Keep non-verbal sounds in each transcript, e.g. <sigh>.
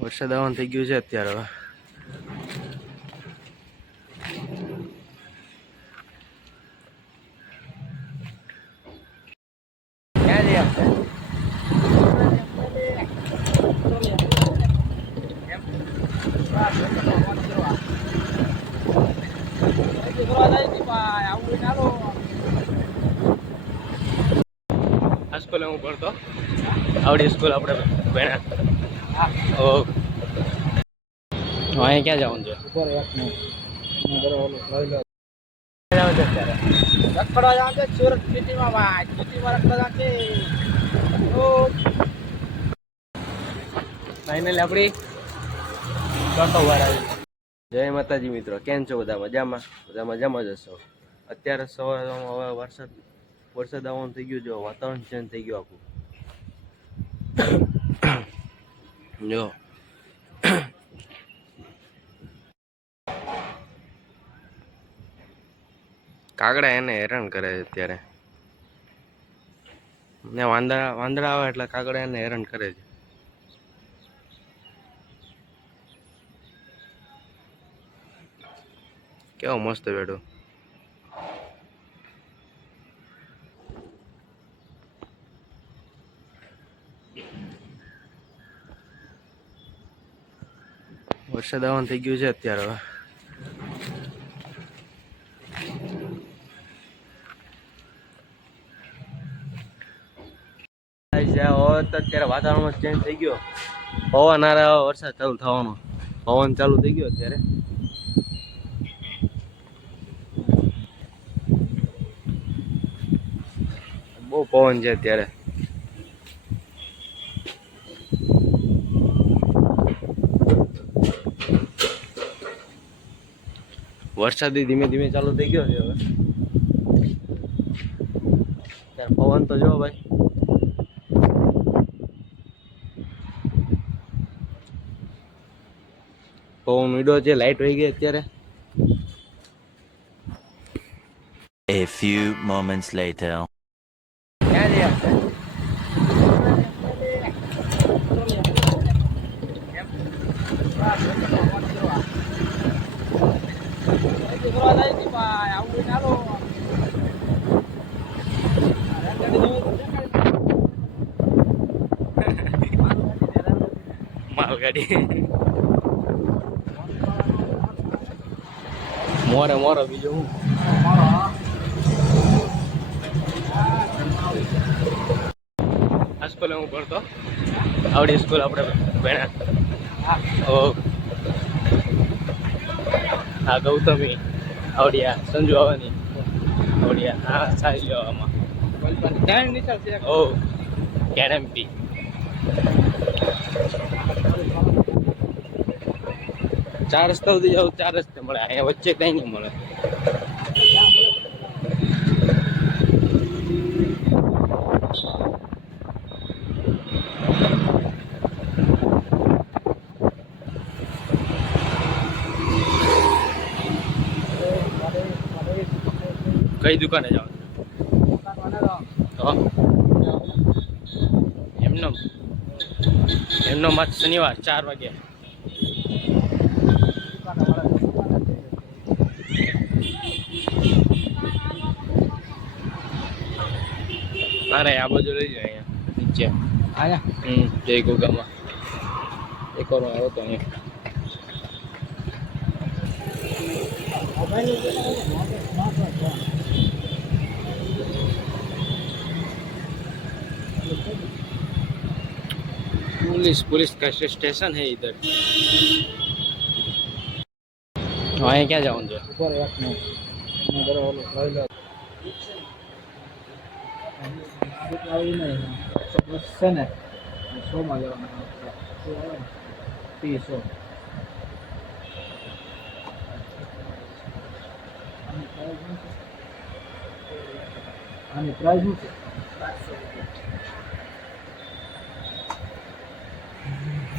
વરસાદ આવવાનું થઈ ગયું છે અત્યારે હવે. સ્કૂલે હું ભણતો. આવડી સ્કૂલ આપણે ભણ્યા. અહીંયા ક્યાં જવાનું છે? સુરત સિટીમાં ભાઈ સિટીમાં જય માતાજી મિત્રો, કેમ છો બધા? મજામાં? બધા મજામાં જ હશો? અત્યારે સવારે હવે વરસાદ વરસાદ આવવાનું થઈ ગયું જો વાતાવરણ ચેન્જ થઈ ગયું આખું. જો <coughs> કાગડા એને હેરાન કરે છે અત્યારે. ને વાંદરા વાંદરા આવે એટલે કાગડા એને હેરાન કરે છે. કેવો મસ્ત બેઠો. વરસાદ આવવાનું થઈ ગયું છે અત્યારે હવે. અત્યારે વાતાવરણ ચેન્જ થઈ ગયો. પવન હવે વરસાદ ચાલુ થવાનો. પવન ચાલુ થઈ ગયો અત્યારે. બહુ પવન છે અત્યારે. વરસાદી ધીમે ધીમે ચાલુ થઈ ગયો છે હવે. ત્યારે પવન તો જો ભાઈ. પવન મીડો છે લાઈટ વહી ગઈ અત્યારે. A few moments later. ક્યાં જઈએ માલગાડી. મોરે મોરો બીજું હું? આ સ્કૂલે હું ભણતો. આવડી સ્કૂલ આપણે ભણ્યા. ઓ હા ગૌતમી. આવડિયા સંજુ આવવાની. આવડિયા હા સારી લ્યો આમાં. ઓ કેડેમ્પી ચાર રસ્તા સુધી જાવ ચાર રસ્તે મળે. અહીંયા વચ્ચે કઈ નહીં મળે. કઈ દુકાને જવાનું એમનો એમનો મત શનિવાર ચાર વાગે. અરે આ બાજુ લઈ જાય અહીંયા નીચે. આયા? હમ જય ગોગામાં. એક વાર આવ્યો તો અહીંયા. पुलिस पुलिस का स्टेशन है इधर वहाँ क्या जाऊँ जो આની પ્રાઇસ શું છે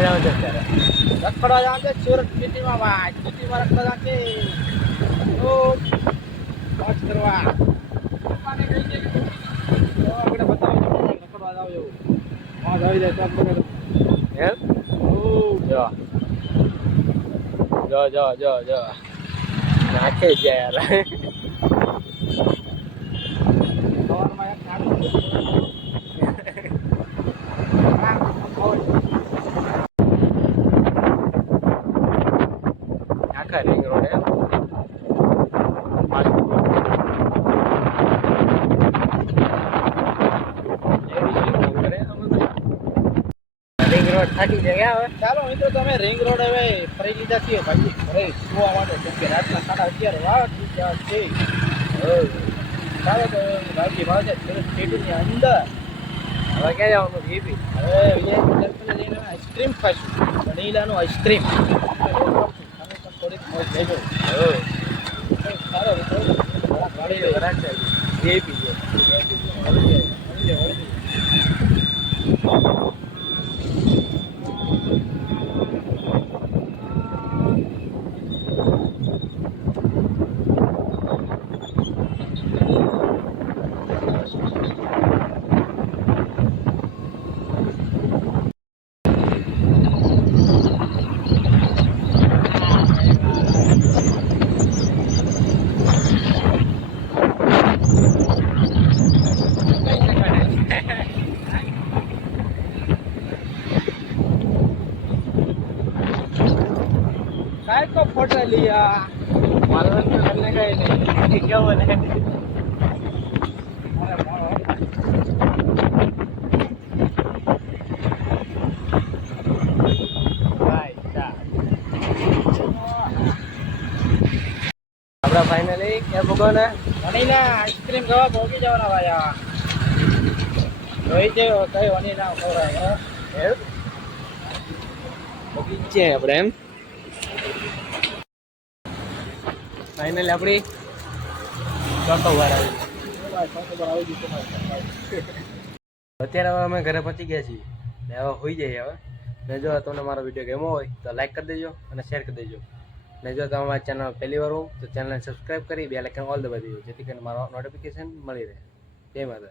રખડવા જવાનું છે સુરત સિટીમાં સિટીમાં રખડવા છે મોજ કરવા આપણે બતાવો રખડવા જાવ એવું આવી જાય તો ઓ જો જો જો જો. જો નાખે યાર સવારમાં એક નાનું આખા રિંગ રોડ એમ રિંગ રોડ થાકી જાય હવે ચાલો મિત્રો, તમે રિંગ રોડ હવે ફરી લીધા છીએ. ભાઈ, ઘરે જોવા માટે, કેમ કે રાતના સાડા અગિયાર વાગી ગયા છે. ચાલો તો ભાઈ ભાવ છે સુરત અંદર. હવે ક્યાં જવાનું બી. હવે વિજય જઈને આઈસ્ક્રીમ ખાઈશું. વનીલાનું આઈસ્ક્રીમ પણ થોડીક મોજ લેજો સારો મિત્રો लिया मालवन तो करने का ही नहीं क्या बोले अरे भाई भाई साहब આપડા ફાઇનલી ક્યાં ભોગવના વનીલા આઈસ્ક્રીમ ખાવા પહોંચી જવાના ભાઈ આ જોઈ છે કઈ વનીલા ખવડાય હે? એમ ભોગી છે આપણે એમ ફાઇનલી આપણી અત્યારે હવે અમે ઘરે પહોંચી ગયા છીએ. ને હવે હોઈ જઈએ હવે. ને જો તમને મારો વીડિયો ગમ્યો હોય તો લાઈક કરી દેજો અને શેર કરી દેજો. ને જો તમે મારી ચેનલ પહેલી વાર હો તો ચેનલને સબસ્ક્રાઈબ કરી બે લાઇકન ઓલ દબાવી દેજો, જેથી કરીને મારો નોટિફિકેશન મળી રહે. જય માતા